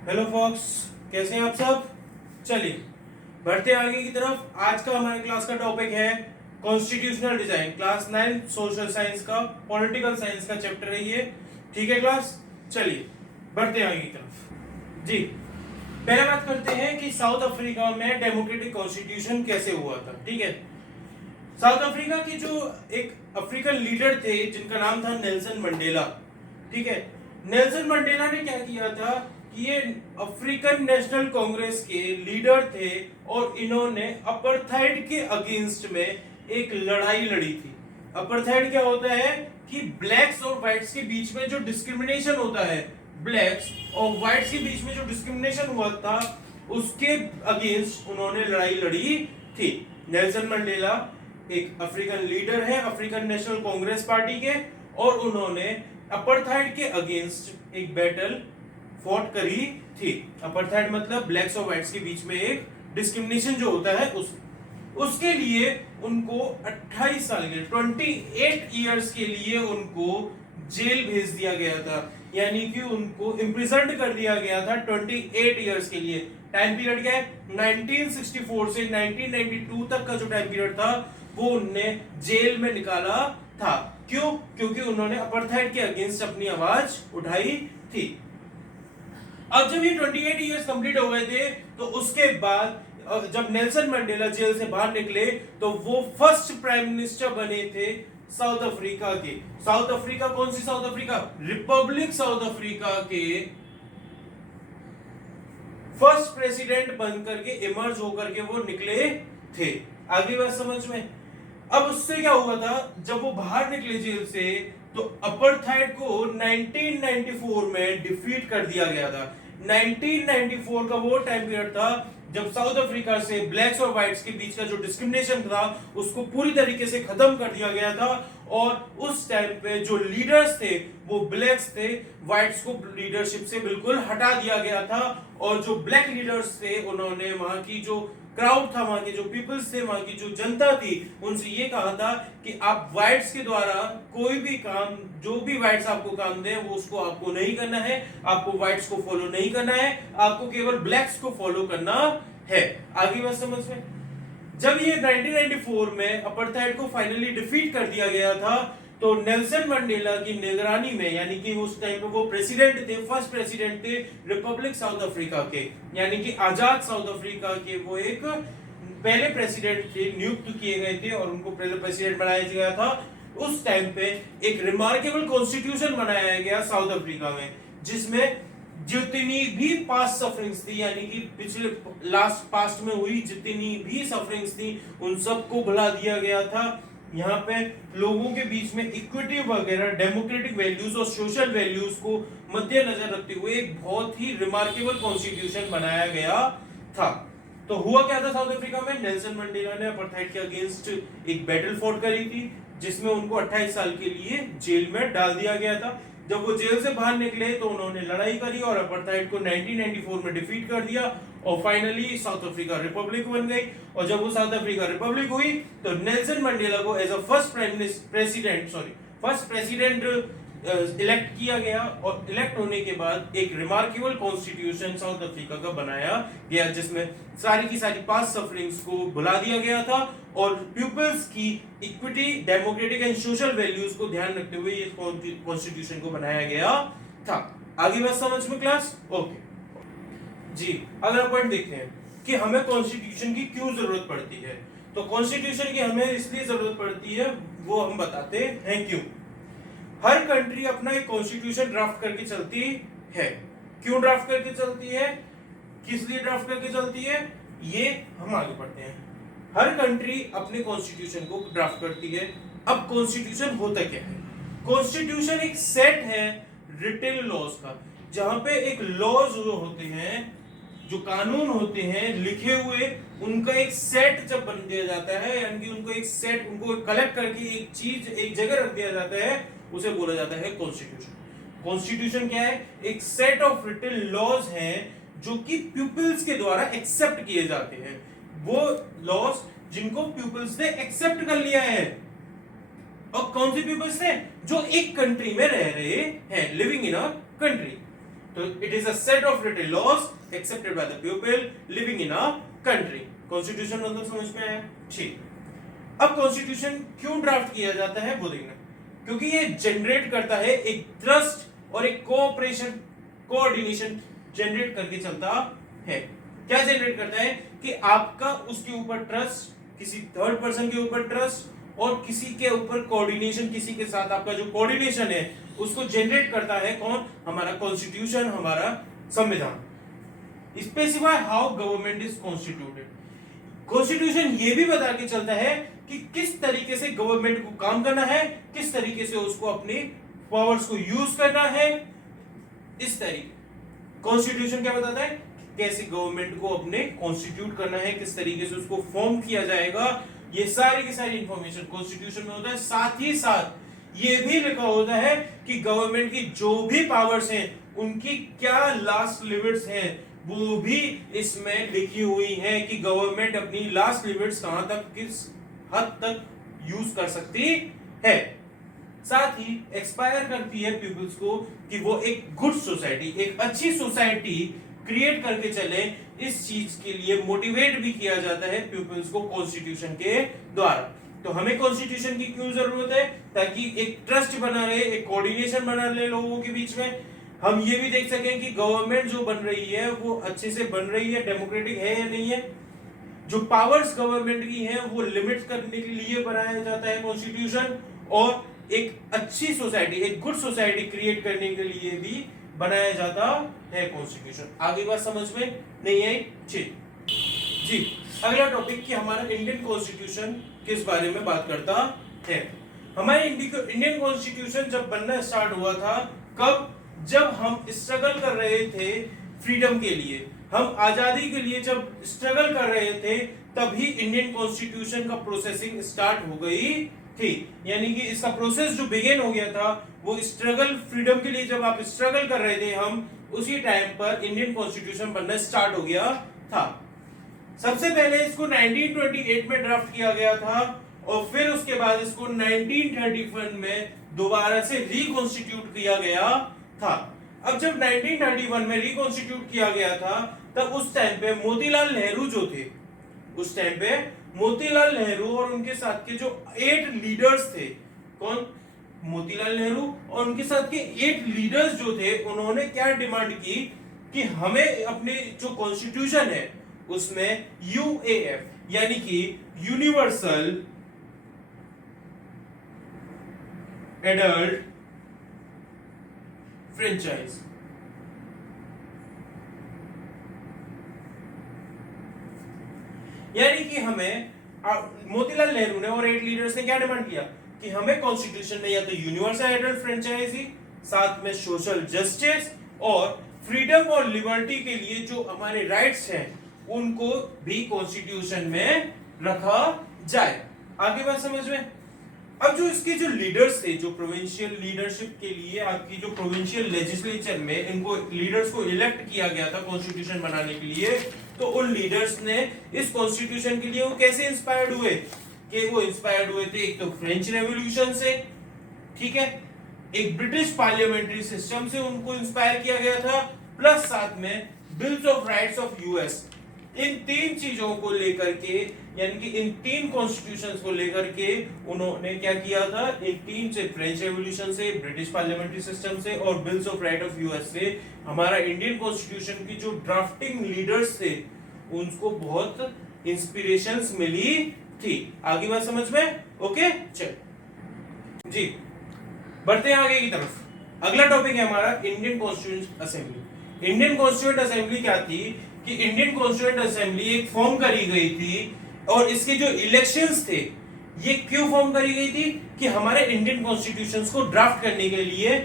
Hello fox, कैसे हैं आप सब। चलिए बढ़ते हैं आगे की तरफ। आज का हमारे क्लास का टॉपिक है constitutional design. Class 9 social science का पॉलिटिकल साइंस का चैप्टर है ये। ठीक है क्लास, चलिए बढ़ते हैं आगे की तरफ। जी, पहले बात करते हैं कि साउथ अफ्रीका में डेमोक्रेटिक कॉन्स्टिट्यूशन कैसे हुआ था। ठीक है, साउथ अफ्रीका की जो एक अफ्रीकन लीडर थे जिनका नाम था नेल्सन मंडेला। ठीक है, नेल्सन मंडेला ने क्या किया था कि ये अफ्रीकन नेशनल कांग्रेस के लीडर थे और इन्होंने अपार्थाइड के अगेंस्ट में एक लड़ाई लड़ी थी। अपार्थाइड क्या होता है कि ब्लैक्स और व्हाइट्स के बीच में जो डिस्क्रिमिनेशन होता है, ब्लैक्स और व्हाइट्स के बीच में जो डिस्क्रिमिनेशन हुआ था उसके अगेंस्ट उन्होंने लड़ाई लड़ी थी। नेल्सन मंडेला एक अफ्रीकन लीडर है अफ्रीकन नेशनल कांग्रेस पार्टी के, और उन्होंने अपार्थाइड के अगेंस्ट एक बैटल फॉट करी थी। अपार्थाइड मतलब ब्लैक्स और व्हाइट्स के बीच में एक डिस्क्रिमिनेशन जो होता है उसके लिए उनको 28 साल के 28 इयर्स के लिए उनको जेल भेज दिया गया था, यानी कि उनको इम्प्रिजन्ड कर दिया गया था 28 इयर्स के लिए। टाइम पीरियड क्या है, 1964 से 1992 तक का जो टाइम पीरियड था वो उनने जेल में निकाला था। क्यों? क्योंकि उन्होंने अपार्थाइड के अगेंस्ट अपनी आवाज उठाई थी। अब जब ये 28 इयर्स कंप्लीट हो गए थे तो उसके बाद जब नेल्सन मंडेला जेल से बाहर निकले तो वो फर्स्ट प्राइम मिनिस्टर बने थे साउथ अफ्रीका के। साउथ अफ्रीका कौन सी South Africa? Republic South Africa के फर्स्ट प्रेसिडेंट बनकर के इमर्ज होकर के वो निकले थे। आगे बात समझ में। अब उससे क्या हुआ था, जब वो बाहर निकले जेल से तो अपार्थाइड को 1994 में डिफीट कर दिया गया था। 1994 का वो टाइम पीरियड था जब साउथ अफ्रीका से ब्लैक्स और व्हाइट्स के बीच का जो डिस्क्रिमिनेशन था उसको पूरी तरीके से खत्म कर दिया गया था। और उस टाइम पे जो लीडर्स थे वो ब्लैक्स थे, व्हाइट्स को लीडरशिप से बिल्कुल हटा दिया गया था। और जो ब्लैक लीडर्स थे उन्होंने वहां की जो क्राउड था, वहां के जो पीपल्स थे, वहां की जो जनता थी, उनसे ये कहा था कि आप व्हाइट्स के द्वारा कोई भी काम, जो भी व्हाइट्स आपको काम दे वो उसको आपको नहीं करना है, आपको व्हाइट्स को फॉलो नहीं करना है, आपको केवल ब्लैक्स को फॉलो करना है। आगे बात समझ में। जब ये 1994 में अपार्थाइड को फाइनली डिफीट कर दिया गया था तो नेल्सन मंडेला की निगरानी में, यानी कि उस टाइम पे वो प्रेसिडेंट थे, फर्स्ट प्रेसिडेंट थे रिपब्लिक साउथ अफ्रीका के, यानी कि आजाद साउथ अफ्रीका के वो एक पहले प्रेसिडेंट थे, नियुक्त किए गए थे और उनको पहले प्रेसिडेंट बनाया गया था। उस टाइम पे एक रिमार्केबल कॉन्स्टिट्यूशन बनाया गया साउथ अफ्रीका में, जिसमें जितनी भी पास्ट सफरिंग्स थी, यानी कि पिछले पास्ट में हुई जितनी भी सफरिंग्स थी उन सबको भुला दिया गया था। यहाँ पे लोगों के बीच में इक्विटी वगैरह, डेमोक्रेटिक वैल्यूज और सोशल वैल्यूज को मद्देनजर रखते हुए एक बहुत ही रिमार्केबल कॉन्स्टिट्यूशन बनाया गया था। तो हुआ क्या था साउथ अफ्रीका में, नेल्सन मंडेला ने अपार्थाइड के अगेंस्ट एक बैटल फॉट करी थी जिसमें उनको 28 साल के लिए जेल में डाल दिया गया था। जब वो जेल से बाहर निकले तो उन्होंने लड़ाई करी और अपार्थाइड को 1994 में डिफीट कर दिया और फाइनली साउथ अफ्रीका रिपब्लिक बन गई। और जब वो साउथ अफ्रीका रिपब्लिक हुई तो नेल्सन मंडेला को as a first president elect किया गया और इलेक्ट होने के बाद एक रिमार्केबल कॉन्स्टिट्यूशन साउथ अफ्रीका का बनाया गया जिसमें सारी की सारी पास्ट सफरिंग्स को भुला दिया गया था और पीपल्स की equity, democratic and social values को ध्यान रखते हुए ये कॉन्स्टिट्यूशन को बनाया गया था। आगे बात समझ में क्लास? ओके जी, अगला पॉइंट देखते हैं कि हमें कॉन्स्टिट्यूशन की क्यों जरूरत पड़ती है। तो कॉन्स्टिट्यूशन की हमें इसलिए जरूरत पड़ती है, वो हम बताते हैं क्यों। हर कंट्री अपना एक कॉन्स्टिट्यूशन ड्राफ्ट करके चलती है। क्यों ड्राफ्ट करके चलती है, किस लिए ड्राफ्ट करके चलती है, ये हम आगे पढ़ते हैं। हर कंट्री अपने कॉन्स्टिट्यूशन को ड्राफ्ट करती है। अब कॉन्स्टिट्यूशन होता क्या है? कॉन्स्टिट्यूशन एक सेट है रिटन लॉज का, जहां पे एक लॉज जो होते हैं, जो कानून होते हैं लिखे हुए, उनका एक सेट जब बन दिया जाता है, यानी कि उनको एक सेट, उनको कलेक्ट करके एक चीज एक जगह रख दिया जाता है, उसे बोला जाता है कॉन्स्टिट्यूशन। कॉन्स्टिट्यूशन क्या है? एक सेट ऑफ रिटन लॉज हैं जो कि पीपल्स के द्वारा एक्सेप्ट किए जाते हैं। वो लॉज जिनको पीपल्स ने एक्सेप्ट कर लिया है। और कौन सी पीपल्स ने? जो एक कंट्री में रह रहे हैं, लिविंग इन अ कंट्री। तो it is a set of written laws accepted by the people living in a country. Constitution मतलब समझ में आया? ठीक। अब कॉन्स्टिट्यूशन क्यों ड्राफ्ट किया जाता है वो देखना, क्योंकि ये जनरेट करता है एक ट्रस्ट और एक कोऑपरेशन कोऑर्डिनेशन जनरेट करके चलता है। क्या जनरेट करता है कि आपका उसके ऊपर ट्रस्ट, किसी थर्ड पर्सन के ऊपर ट्रस्ट और किसी के ऊपर कोऑर्डिनेशन, किसी के साथ आपका जो कोऑर्डिनेशन है उसको जनरेट करता है कौन? हमारा कॉन्स्टिट्यूशन, हमारा संविधान। Specify how government is constituted. Constitution ये भी बता के चलता है कि किस तरीके से गवर्नमेंट को काम करना है, किस तरीके से उसको अपनी पावर्स को यूज करना है। इस तरीके कॉन्स्टिट्यूशन क्या बताता है? कैसे गवर्नमेंट को अपने कॉन्स्टिट्यूट करना है, किस तरीके से उसको फॉर्म किया जाएगा, ये सारी की सारी इंफॉर्मेशन कॉन्स्टिट्यूशन में होता है। साथ ही साथ ये भी लिखा होता है कि गवर्नमेंट की जो भी पावर्स हैं उनकी क्या लास्ट लिमिट्स हैं, वो भी इसमें लिखी हुई है कि गवर्नमेंट अपनी लास्ट लिमिट्स कहां तक, किस हद तक यूज कर सकती है। साथ ही एक्सपायर करती है पीपल्स को कि वो एक गुड सोसाइटी, एक अच्छी सोसाइटी क्रिएट करके चले। इस चीज के लिए मोटिवेट भी किया जाता है पीपल्स को कॉन्स्टिट्यूशन के द्वारा। तो हमें कॉन्स्टिट्यूशन की क्यों जरूरत है? ताकि एक ट्रस्ट बना रहे, एक कोऑर्डिनेशन बना रहे लोगों के बीच में। हम ये भी देख सकें कि गवर्नमेंट जो बन रही है वो अच्छे से बन रही है, डेमोक्रेटिक है या नहीं है। जो पावर्स गवर्नमेंट की हैं वो लिमिट करने के लिए बनाया जाता है कॉन्स्टिट्यूशन, और एक अच्छी सोसाइटी, एक गुड सोसाइटी क्रिएट करने के लिए भी बनाया जाता है कॉन्स्टिट्यूशन। आगे बात समझ में नहीं आई? जी, अगला टॉपिक कि हमारा इंडियन कॉन्स्टिट्यूशन किस बारे में बात करता है। हमारे इंडियन कॉन्स्टिट्यूशन जब बनना स्टार्ट हुआ था, कब? जब हम स्ट्रगल कर रहे थे फ्रीडम के लिए, हम आजादी के लिए जब स्ट्रगल कर रहे थे, तभी इंडियन कॉन्स्टिट्यूशन का प्रोसेसिंग स्टार्ट हो गई थी। यानी कि इसका प्रोसेस जो बिगिन हो गया था वो स्ट्रगल, फ्रीडम के लिए जब आप स्ट्रगल कर रहे थे, हम उसी टाइम पर इंडियन कॉन्स्टिट्यूशन बनना स्टार्ट हो गया था। सबसे पहले इसको 1928 में ड्राफ्ट किया गया था और फिर उसके बाद इसको 1931 में दोबारा से रिकॉन्स्टिट्यूट किया गया था। अब जब 1931 में रिकॉन्स्टिट्यूट किया गया था, तब उस टाइम पे मोतीलाल नेहरू जो थे, उस टाइम पे मोतीलाल नेहरू और उनके साथ के जो 8 लीडर्स थे, कौन? मोतीलाल नेहरू और उनके साथ के 8 लीडर्स जो थे, उन्होंने क्या डिमांड की कि हमें अपने जो कॉन्स्टिट्यूशन है उसमें यूएएफ यानी कि यूनिवर्सल एडल्ट फ्रेंचाइज, यानी कि हमें, मोतीलाल नेहरू ने और 8 लीडर्स ने क्या डिमांड किया कि हमें कॉन्स्टिट्यूशन में या तो यूनिवर्सल एडल्ट फ्रेंचाइजी, साथ में सोशल जस्टिस और फ्रीडम और लिबर्टी के लिए जो हमारे राइट्स हैं उनको भी कॉन्स्टिट्यूशन में रखा जाए। आगे बात समझ में? अब जो इसके जो लीडर्स थे, जो प्रोविंशियल लीडरशिप के लिए आपकी जो प्रोविंशियल लेजिस्लेचर में इनको लीडर्स को इलेक्ट किया गया था कॉन्स्टिट्यूशन बनाने के लिए, तो उन लीडर्स ने इस कॉन्स्टिट्यूशन के लिए वो कैसे इंस्पायर्ड हुए? कि वो इंस्पायर्ड हुए थे एक तो फ्रेंच रेवोल्यूशन से, ठीक है, एक ब्रिटिश पार्लियामेंट्री सिस्टम से उनको इंस्पायर किया गया था, प्लस साथ में bills of rights of US. इन 3 चीजों को लेकर के, यानी कि इन 3 कॉन्स्टिट्यूशंस को लेकर के उन्होंने क्या किया था? एक टीम से, फ्रेंच रेवोल्यूशन से, ब्रिटिश पार्लियामेंट्री सिस्टम से और bills of right of US से हमारा इंडियन कॉन्स्टिट्यूशन की जो ड्राफ्टिंग लीडर्स थे उनको बहुत इंस्पिरेशंस मिली थी। आगे बात समझ में? ओके, चल जी, बढ़ते हैं आगे की तरफ। अगला टॉपिक है हमारा Indian constituent assembly. Indian constituent assembly क्या थी कि इंडियन कॉन्स्टिट्यूएंट असेंबली एक फॉर्म करी गई थी और इसके जो इलेक्शंस थे, ये क्यों फॉर्म करी गई थी कि हमारे इंडियन कॉन्स्टिट्यूशंस को ड्राफ्ट करने के लिए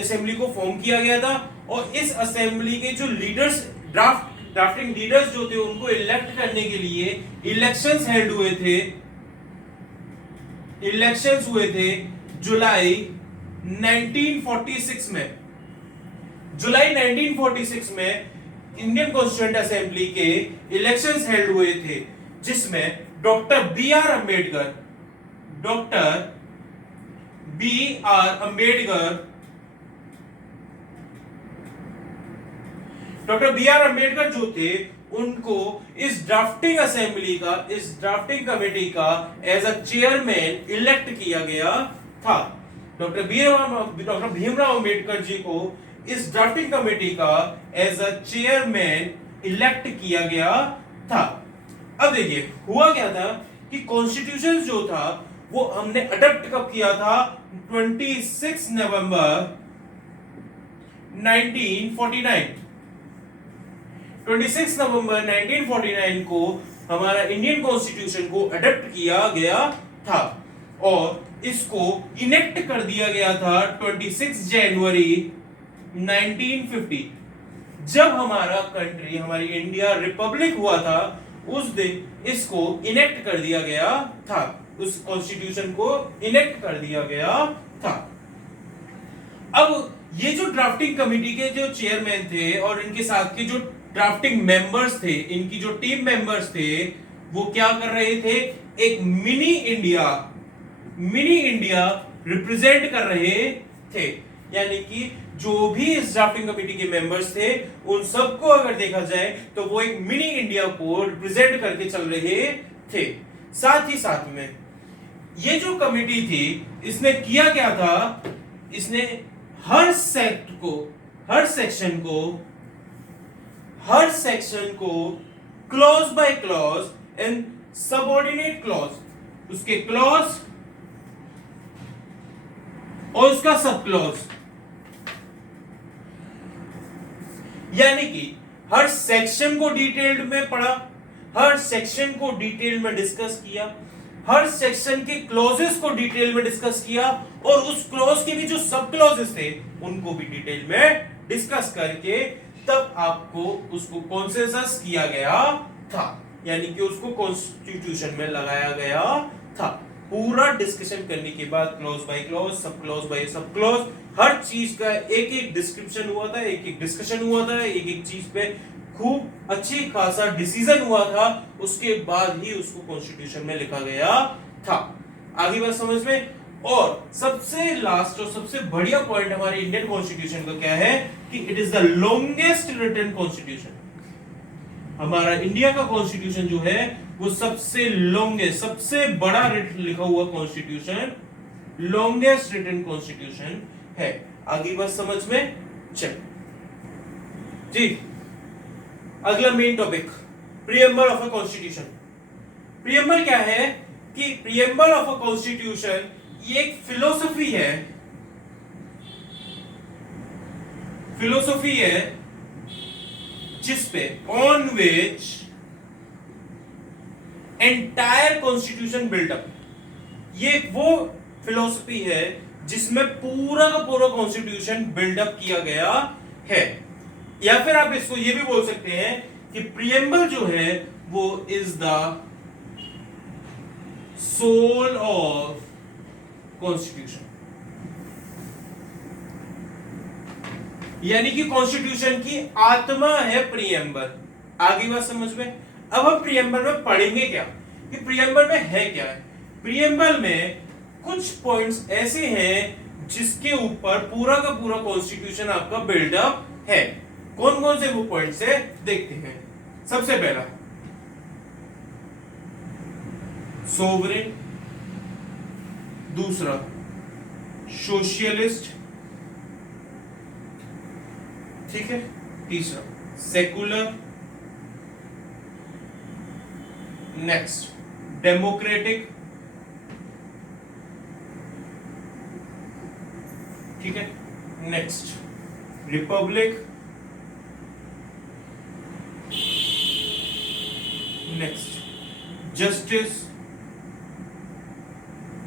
असेंबली को फॉर्म किया गया था। और इस असेंबली के जो लीडर्स, ड्राफ्टिंग लीडर्स जो थे, उनको इलेक्ट करने के लिए इलेक्शंस हेल्ड हुए थे। इलेक्शंस हुए थे जुलाई 1946 में। जुलाई 1946 में इंडियन कॉन्स्टिट्यूएंट असेंबली के इलेक्शंस हेल्ड हुए थे, जिसमें doctor B R doctor B R Ambedkar जो थे उनको इस ड्राफ्टिंग असेंबली का, इस ड्राफ्टिंग कमेटी का एज अ चेयरमैन इलेक्ट किया गया था। डॉक्टर भीमराव अम्बेडकर जी को इस ड्राफ्टिंग कमेटी का एज अ चेयरमैन इलेक्ट किया गया था। अब देखिए हुआ क्या था कि कॉन्स्टिट्यूशन जो था वो हमने अडॉप्ट कब किया था, 26 नवंबर 1949। 26 नवंबर 1949 को हमारा इंडियन कॉन्स्टिट्यूशन को अडॉप्ट किया गया था और इसको इनेक्ट कर दिया गया था 26 जनवरी 1950। जब हमारा कंट्री, हमारी इंडिया रिपब्लिक हुआ था उस दिन इसको इनेक्ट कर दिया गया था, उस कॉन्स्टिट्यूशन को इनेक्ट कर दिया गया था। अब ये जो ड्राफ्टिंग कमेटी के जो चेयरमैन थे और इनके साथ के जो ड्राफ्टिंग मेंबर्स थे, इनकी जो टीम मेंबर्स थे, वो क्या कर रहे थे, एक मिनी इंडिया रिप्रेजेंट कर रहे थे। यानी कि जो भी इस ड्राफ्टिंग कमेटी के मेंबर्स थे उन सबको अगर देखा जाए तो वो एक मिनी इंडिया को रिप्रेजेंट करके चल रहे थे। साथ ही साथ में ये जो कमेटी थी इसने किया क्या था, इसने हर सेक्शन को clause by clause and subordinate clause, उसके क्लॉज और उसका सब क्लॉज, यानी कि हर सेक्शन को डिटेल्ड में पढ़ा, हर सेक्शन को डिटेल में डिस्कस किया, हर सेक्शन के क्लॉजेस को डिटेल में डिस्कस किया और उस क्लॉज के भी जो सब क्लॉजेस थे उनको भी डिटेल में डिस्कस करके तब आपको उसको कॉन्सेंसस किया गया था, यानी कि उसको कॉन्स्टिट्यूशन में लगाया गया था। पूरा डिस्कशन करने के बाद clause by clause, sub clause by sub clause, हर चीज का एक एक डिस्क्रिप्शन हुआ था, एक एक डिस्कशन हुआ था, एक एक चीज पे खूब अच्छी खासा डिसीजन हुआ था, उसके बाद ही उसको कॉन्स्टिट्यूशन में लिखा गया था। आगे बात समझ में। और सबसे लास्ट और सबसे बढ़िया पॉइंट हमारे इंडियन कॉन्स्टिट्यूशन का क्या है कि it is the longest written constitution. हमारा इंडिया का कॉन्स्टिट्यूशन जो है वो सबसे लॉन्गेस्ट, सबसे बड़ा लिखा हुआ कॉन्स्टिट्यूशन, लॉन्गेस्ट रिटन कॉन्स्टिट्यूशन है। आगे बात समझ में। चल जी, अगला main topic, preamble of a constitution. Preamble क्या है कि प्रीएम्बल ऑफ अ कॉन्स्टिट्यूशन ये एक फिलोसफी है जिसपे on which entire constitution build up, ये वो फिलोसफी है जिसमें पूरा का पूरा कॉन्स्टिट्यूशन बिल्डअप किया गया है। या फिर आप इसको ये भी बोल सकते हैं कि प्रीएम्बल जो है वो is the soul of constitution, यानी कि कॉन्स्टिट्यूशन की आत्मा है प्रीएम्बल। आगे बात समझ में। अब हम प्रीएम्बल में पढ़ेंगे क्या कि प्रीएम्बल में है क्या है। प्रीएम्बल में कुछ पॉइंट्स ऐसे हैं जिसके ऊपर पूरा का पूरा कॉन्स्टिट्यूशन आपका बिल्डअप है। कौन कौन से वो पॉइंट्स है देखते हैं। सबसे पहला सोवरेन, दूसरा सोशलिस्ट, ठीक है, तीसरा सेकुलर, नेक्स्ट डेमोक्रेटिक, ठीक है, next Republic, next justice,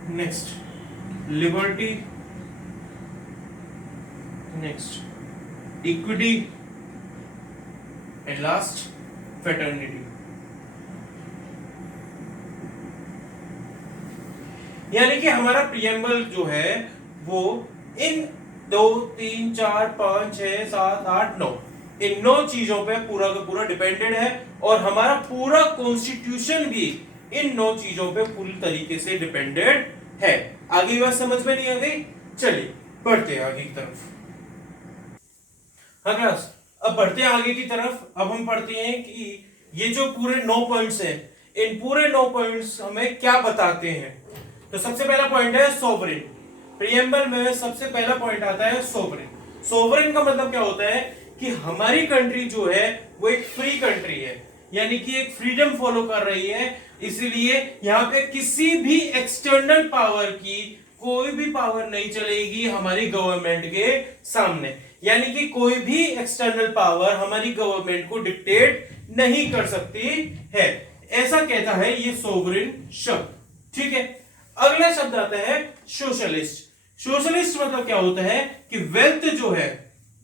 next liberty, next equity and last fraternity. यानी कि हमारा प्रीएम्बल जो है वो इन 2 3 4 5 6 7 8 9 इन 9 चीजों पे पूरा का पूरा डिपेंडेड है और हमारा पूरा कॉन्स्टिट्यूशन भी इन 9 चीजों पे पूरी तरीके से डिपेंडेड है। आगे बात समझ में नहीं आ गई? चलिए बढ़ते हैं आगे की तरफ। हाँ क्लास, अब बढ़ते हैं आगे की तरफ। अब हम पढ़ते हैं कि ये जो पूरे 9 पॉइंट्स हैं, इन पूरे 9 पॉइंट्स हमें क्या बताते हैं। तो सबसे पहला पॉइंट है सोवरेन। प्रीएम्बल में सबसे पहला पॉइंट आता है सोवरेन। सोवरेन का मतलब क्या होता है कि हमारी कंट्री जो है वो एक फ्री कंट्री है, यानी कि एक फ्रीडम फॉलो कर रही है, इसलिए यहां पे किसी भी एक्सटर्नल पावर की कोई भी पावर नहीं चलेगी हमारी गवर्नमेंट के सामने, यानी कि कोई भी एक्सटर्नल पावर हमारी गवर्नमेंट को डिक्टेट नहीं कर सकती है, ऐसा कहता है ये सोवरेन शब्द। ठीक है, अगला शब्द आता है सोशलिस्ट। सोशलिस्ट मतलब क्या होता है कि वेल्थ जो है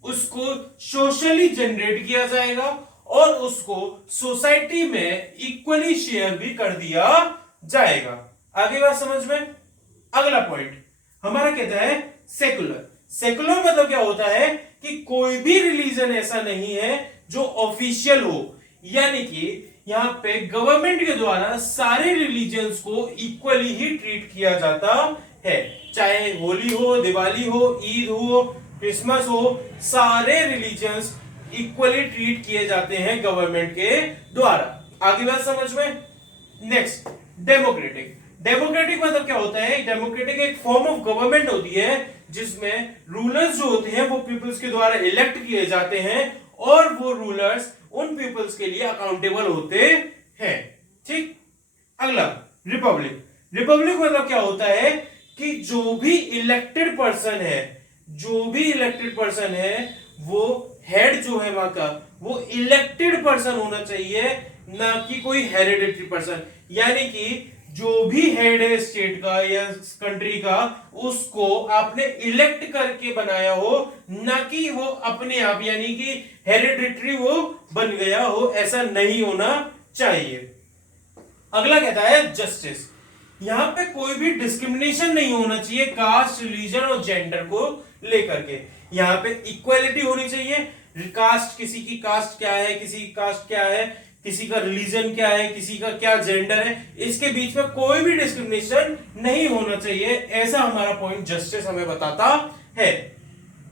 उसको सोशली जनरेट किया जाएगा और उसको सोसाइटी में इक्वली शेयर भी कर दिया जाएगा। आगे बात समझ में। अगला पॉइंट हमारा कहता है सेकुलर। सेकुलर मतलब क्या होता है कि कोई भी रिलीजन ऐसा नहीं है जो ऑफिशियल हो, यानी कि यहां पे गवर्नमेंट के द्वारा सारे रिलीजन्स को इक्वली ही ट्रीट किया जाता है, चाहे होली हो, दिवाली हो, ईद हो, क्रिसमस हो, सारे रिलीजन्स इक्वली ट्रीट किए जाते हैं गवर्नमेंट के द्वारा। आगे बात समझ में। Next, democratic. डेमोक्रेटिक मतलब क्या होता है? डेमोक्रेटिक एक फॉर्म ऑफ गवर्नमेंट होती है जिसमें रूलर्स जो होते हैं वो पीपल्स के द्वारा इलेक्ट किए जाते हैं और वो रूलर्स उन पीपल्स के लिए अकाउंटेबल होते हैं। ठीक। अगला, रिपब्लिक। रिपब्लिक मतलब क्या होता है कि जो भी इलेक्टेड पर्सन है, जो भी इलेक्टेड पर्सन है वो हेड जो है वहां का वो इलेक्टेड पर्सन होना चाहिए, ना कि कोई हेरिडिटरी पर्सन, यानी कि जो भी हेड है स्टेट का या कंट्री का उसको आपने इलेक्ट करके बनाया हो, ना कि वो अपने आप यानी कि हेरिडिटरी वो बन गया हो, ऐसा नहीं होना चाहिए। अगला कहता है जस्टिस। यहां पे कोई भी डिस्क्रिमिनेशन नहीं होना चाहिए कास्ट, रिलीजन और जेंडर को लेकर के। यहां पे इक्वालिटी होनी चाहिए। कास्ट, किसी की कास्ट क्या है, किसी की कास्ट क्या है, किसी का रिलीजन क्या है, किसी का क्या जेंडर है, इसके बीच में कोई भी डिस्क्रिमिनेशन नहीं होना चाहिए, ऐसा हमारा पॉइंट जस्टिस हमें बताता है।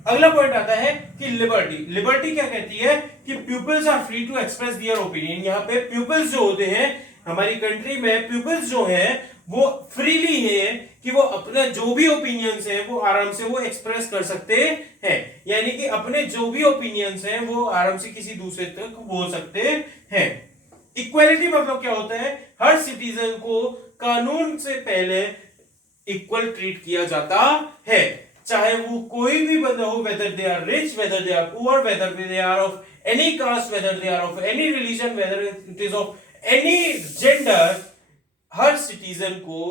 अगला पॉइंट आता है कि लिबर्टी। लिबर्टी क्या कहती है कि peoples are free to express their opinion. यहाँ पे पीपल्स जो होते हैं हमारी कंट्री में, पीपल्स जो हैं वो फ्रीली है कि वो अपना जो भी ओपिनियंस है वो आराम से वो एक्सप्रेस कर सकते हैं, यानी कि अपने जो भी ओपिनियंस हैं वो आराम से किसी दूसरे तक बोल सकते हैं। इक्वालिटी मतलब क्या होता है? हर सिटीजन को कानून से पहले इक्वल ट्रीट किया जाता है, चाहे वो कोई भी बंदा हो, whether they are rich, whether they are poor, whether they are of any caste, whether they are of any religion, whether it is of any gender, हर सिटीजन को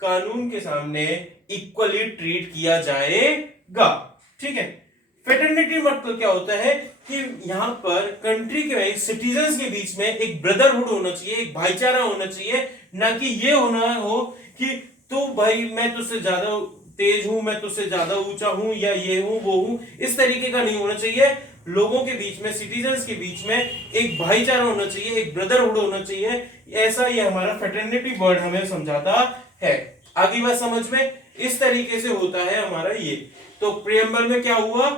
कानून के सामने इक्वली ट्रीट किया जाएगा। ठीक है। फेटर्निटी मतलब क्या होता है कि यहां पर कंट्री के सिटीजन्स के बीच में एक ब्रदरहुड होना चाहिए, एक भाईचारा होना चाहिए, ना कि ये होना हो कि तू भाई मैं तुझसे ज्यादा तेज हूं, मैं तुझसे ज्यादा ऊंचा हूं, या ये हूं वो हूं, इस तरीके का नहीं होना चाहिए। लोगों के बीच में, सिटीजन्स के बीच में एक भाईचारा होना चाहिए, एक ब्रदरहुड होना चाहिए, ऐसा ये हमारा फ्रेटर्निटी वर्ड हमें समझाता है। आगे बात समझ में। इस तरीके से होता है हमारा ये। तो प्रीएम्बल में क्या हुआ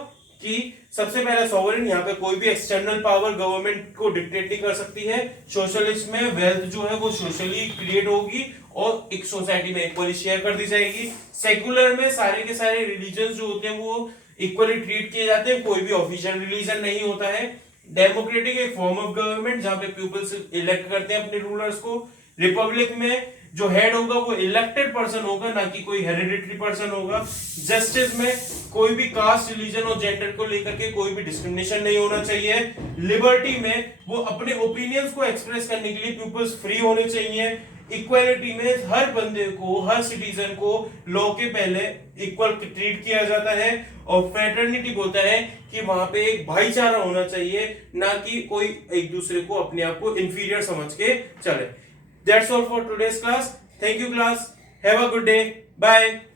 कि सबसे पहला सॉवरेन, यहाँ पे कोई भी एक्सटर्नल पावर गवर्नमेंट को डिक्टेट नहीं कर सकती है। सोशलिस्ट में वेल्थ जो है वो सोशली क्रिएट होगी और एक सोसाइटी में इक्वली शेयर कर दी जाएगी। सेकुलर में सारे के सारे रिलीजन जो होते हैं वो इक्वली ट्रीट किए जाते हैं, कोई भी ऑफिशियल रिलीजन नहीं होता है। डेमोक्रेटिक एक फॉर्म ऑफ गवर्नमेंट जहां पे पीपल्स इलेक्ट करते हैं अपने रूलर्स को। रिपब्लिक में जो हेड होगा वो इलेक्टेड पर्सन होगा, ना कि कोई हेरिडिटरी पर्सन होगा। जस्टिस में कोई भी कास्ट, रिलीजन और जेंडर को लेकर के कोई भी डिस्क्रिमिनेशन नहीं होना चाहिए। लिबर्टी में वो अपने ओपिनियंस को एक्सप्रेस करने के लिए पीपल्स फ्री होने चाहिए। इक्वालिटी में हर बंदे को, हर सिटीजन को लॉ के पहले इक्वल ट्रीट किया जाता है। और फ्रेटर्निटी बोलता है कि वहां पे एक भाईचारा होना चाहिए, ना कि कोई एक दूसरे को अपने आप को इंफीरियर समझ के चले। That's all for today's class. Thank you class. Have a good day. Bye.